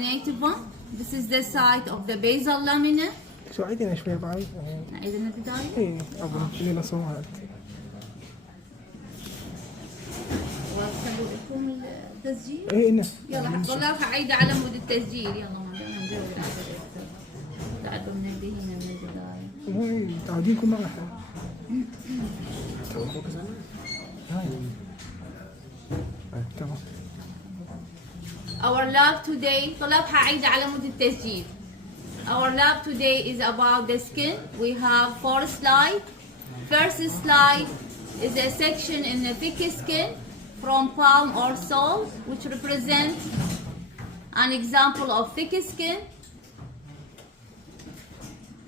Native one. This is the site of the basal lamina. شو عيدنا شوي بعد؟ نعيد البداية. ايه ابو خلينا صوت. وخلوا لكم التسجيل. ايه نعم. يلا طلاب هعيد على مود التسجيل. يلا ما بدنا نجاوب العدد اكثر. تعالوا نبدأ هنا من البداية. ايه متعودينكم معنا. تمام. Our lab today, طلاب هعيد على مود التسجيل. Our lab today is about the skin. We have 4 slides. First slide is a section in the thick skin from palm or sole, which represents an example of thick skin.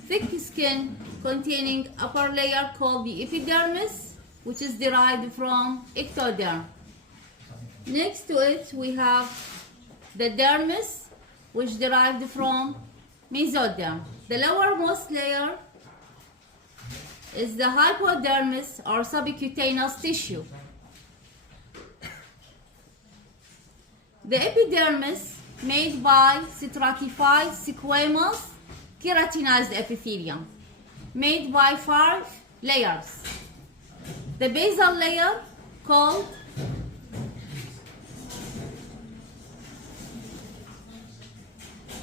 Thick skin containing upper layer called the epidermis, which is derived from ectoderm. Next to it, we have the dermis, which derived from mesoderm. The lowermost layer is the hypodermis or subcutaneous tissue. The epidermis made by stratified squamous keratinized epithelium, made by 5 layers. The basal layer called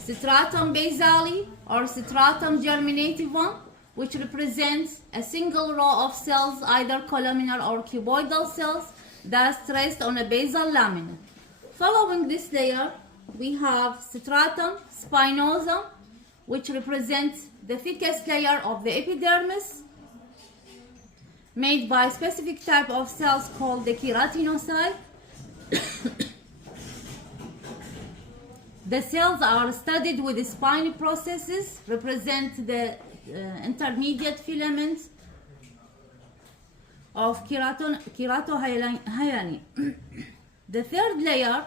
stratum basale or stratum germinativum, which represents a single row of cells, either columnar or cuboidal cells, that's rest on a basal lamina. Following this layer, we have stratum spinosum, which represents the thickest layer of the epidermis, made by a specific type of cells called the keratinocyte. The cells are studied with spiny processes, represent the intermediate filaments of keratohyalin. The third layer,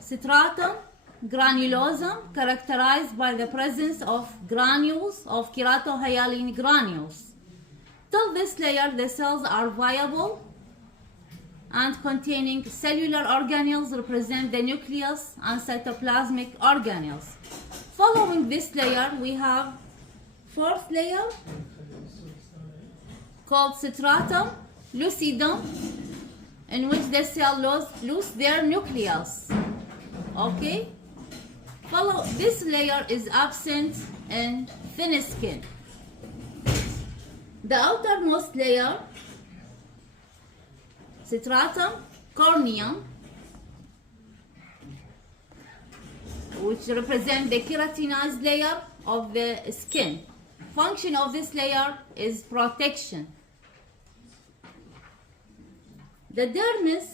stratum granulosum, characterized by the presence of granules of keratohyalin granules. Till this layer, the cells are viable and containing cellular organelles, represent the nucleus and cytoplasmic organelles. Following this layer, we have 4th layer called stratum lucidum, in which the cell lose their nucleus. Okay? This layer is absent in thin skin. The outermost layer, stratum corneum, which represents the keratinized layer of the skin. Function of this layer is protection. The dermis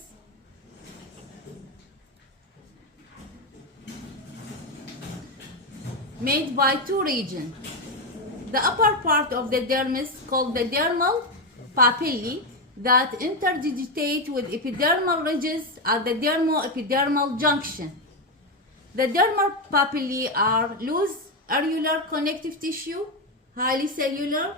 made by 2 regions. The upper part of the dermis, called the dermal papillae, that interdigitate with epidermal ridges at the dermo-epidermal junction. The dermal papillae are loose areolar connective tissue, highly cellular,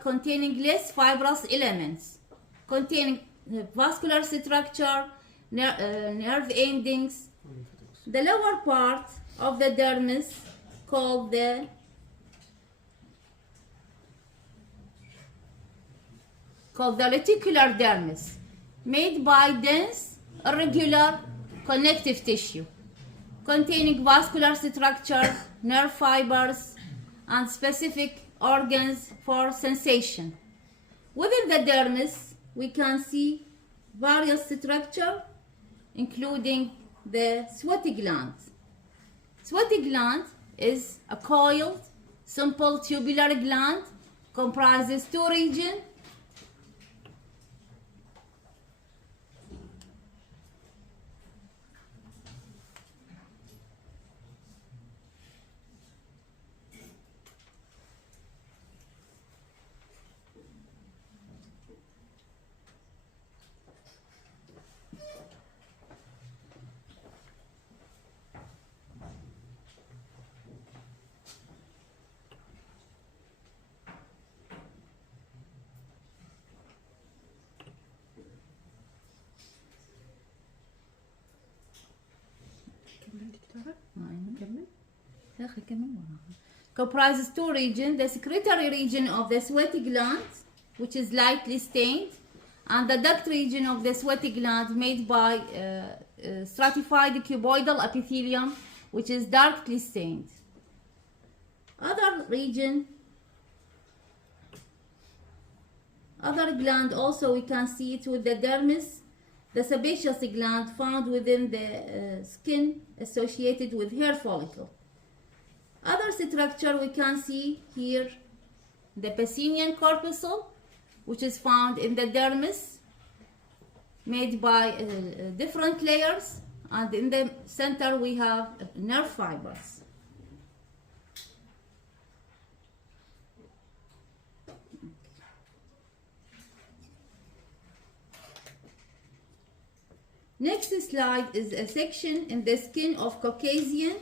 containing less fibrous elements, containing vascular structure, nerve endings. The lower part of the dermis, called the reticular dermis, made by dense, irregular connective tissue, containing vascular structure, nerve fibers, and specific organs for sensation. Within the dermis, we can see various structure, including the sweaty gland. Sweaty gland is a coiled, simple tubular gland, comprises 2 regions. comprises two regions: the secretory region of the sweaty gland, which is lightly stained, and the duct region of the sweaty gland made by stratified cuboidal epithelium, which is darkly stained. Other gland also we can see it with the dermis, the sebaceous gland found within the skin associated with hair follicle. Other structure we can see here, the Pacinian corpuscle, which is found in the dermis, made by different layers, and in the center we have nerve fibers. Next slide is a section in the skin of Caucasian.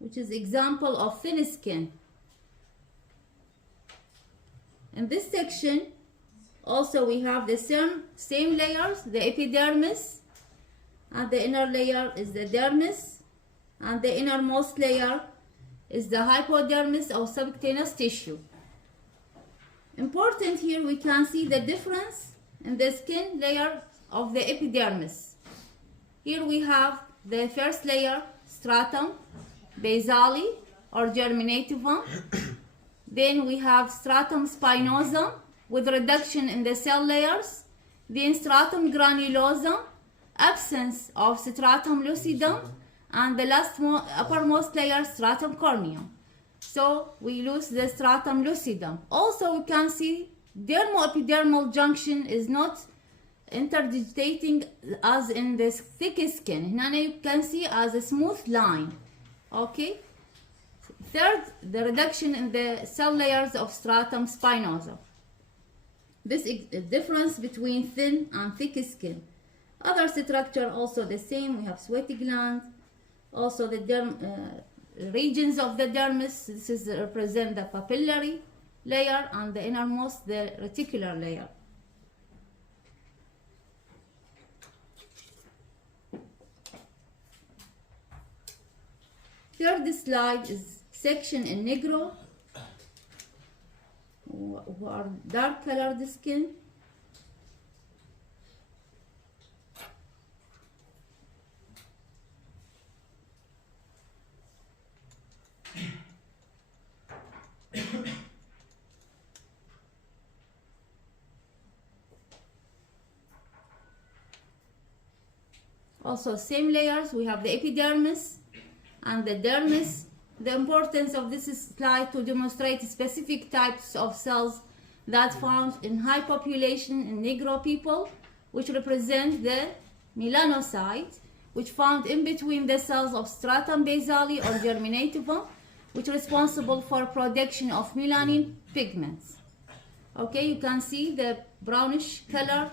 Which is example of thin skin. In this section also we have the same layers, the epidermis, and the inner layer is the dermis, and the innermost layer is the hypodermis or subcutaneous tissue. Important here we can see the difference in the skin layer of the epidermis. Here we have the first layer, stratum basale or germinativum. Then we have stratum spinosum with reduction in the cell layers. Then stratum granulosum, absence of stratum lucidum, and the last uppermost layer, stratum corneum. So we lose the stratum lucidum. Also we can see dermo-epidermal junction is not interdigitating as in this thick skin. Now you can see as a smooth line. Okay. Third, the reduction in the cell layers of stratum spinosum. This is the difference between thin and thick skin. Other structure also the same. We have sweaty gland. Also the regions of the dermis. This is represent the papillary layer, and the innermost the reticular layer. Third slide is section in Negro, who are dark colored skin. Also same layers, we have the epidermis and the dermis. The importance of this slide to demonstrate specific types of cells that found in high population in Negro people, which represent the melanocyte, which found in between the cells of stratum basale or germinativum, which is responsible for production of melanin pigments. Okay, you can see the brownish color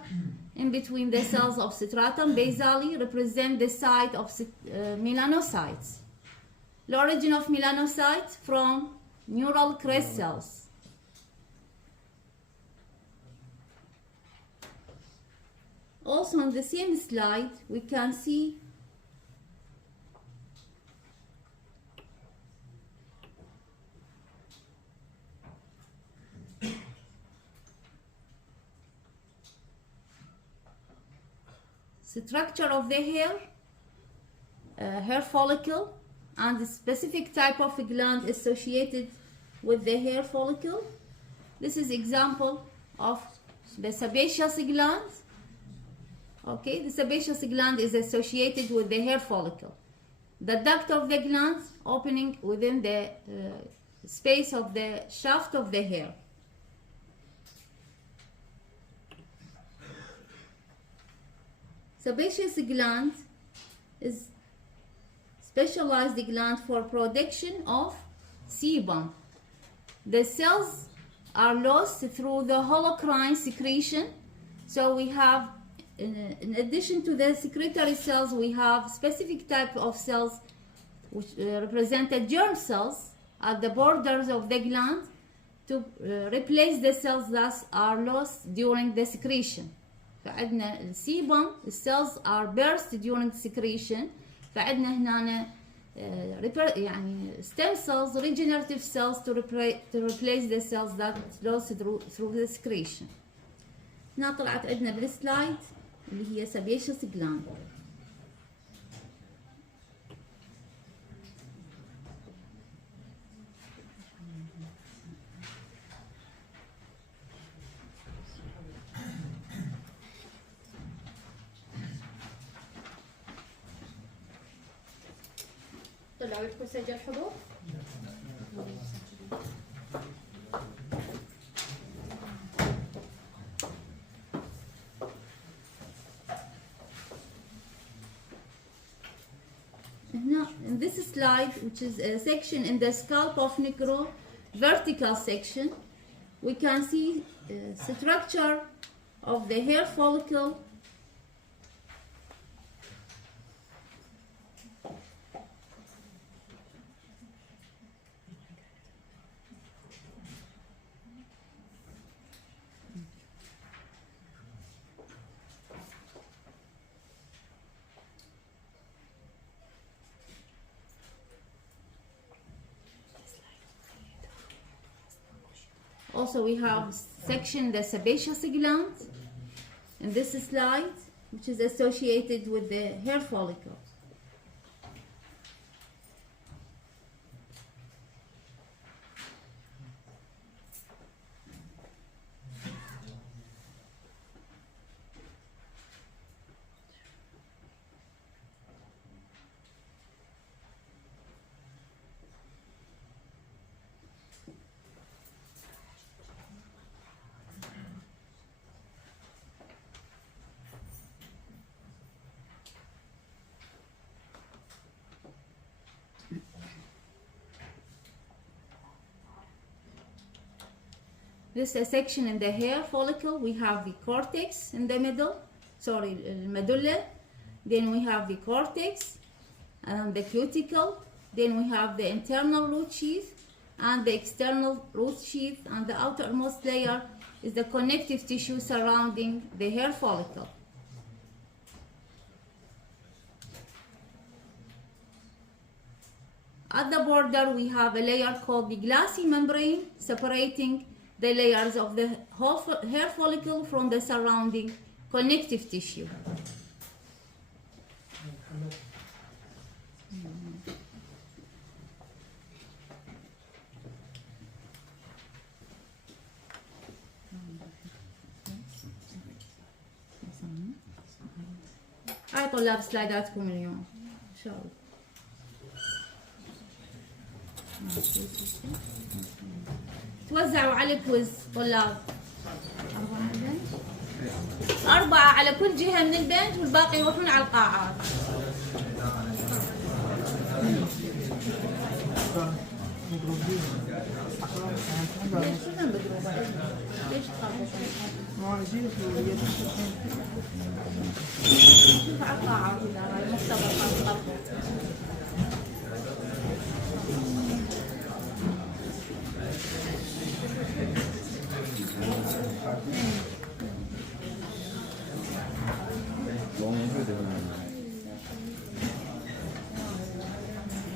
in between the cells of stratum basale represent the site of melanocytes. The origin of melanocytes from neural crest cells. Also on the same slide we can see structure of the hair follicle, and the specific type of gland associated with the hair follicle. This is example of the sebaceous gland. Okay, the sebaceous gland is associated with the hair follicle. The duct of the gland opening within the space of the shaft of the hair. Sebaceous gland is specialized gland for production of sebum. The cells are lost through the holocrine secretion. So we have, in addition to the secretory cells, we have specific type of cells which represent the germ cells at the borders of the gland to replace the cells that are lost during the secretion. فعندنا السيبم السيلز are burst during secretion. فعندنا هنا يعني stem cells, regenerative cells to replace the cells that lost through the secretion. هنا طلعت عندنا بالسلايد اللي هي sebaceous gland. طلعوا لكم سجل حضور. هنا in this slide, which is a section in the scalp of Negro, vertical section, we can see structure of the hair follicle. Also, we have section the sebaceous gland in this slide, which is associated with the hair follicle. This is a section in the hair follicle. We have the cortex in the middle, sorry, medulla. Then we have the cortex and the cuticle. Then we have the internal root sheath and the external root sheath, and the outermost layer is the connective tissue surrounding the hair follicle. At the border, we have a layer called the glassy membrane, separating the layers of the whole hair follicle from the surrounding connective tissue. هاي طلاب سلايداتكم اليوم إن شاء الله. توزعوا على الكويز طلاب. 4 على كل جهة من البنت، والباقي يروحون على القاعات. ليش كلهم مضروبة؟ ليش تخافوا؟ شوف على القاعات، مختبر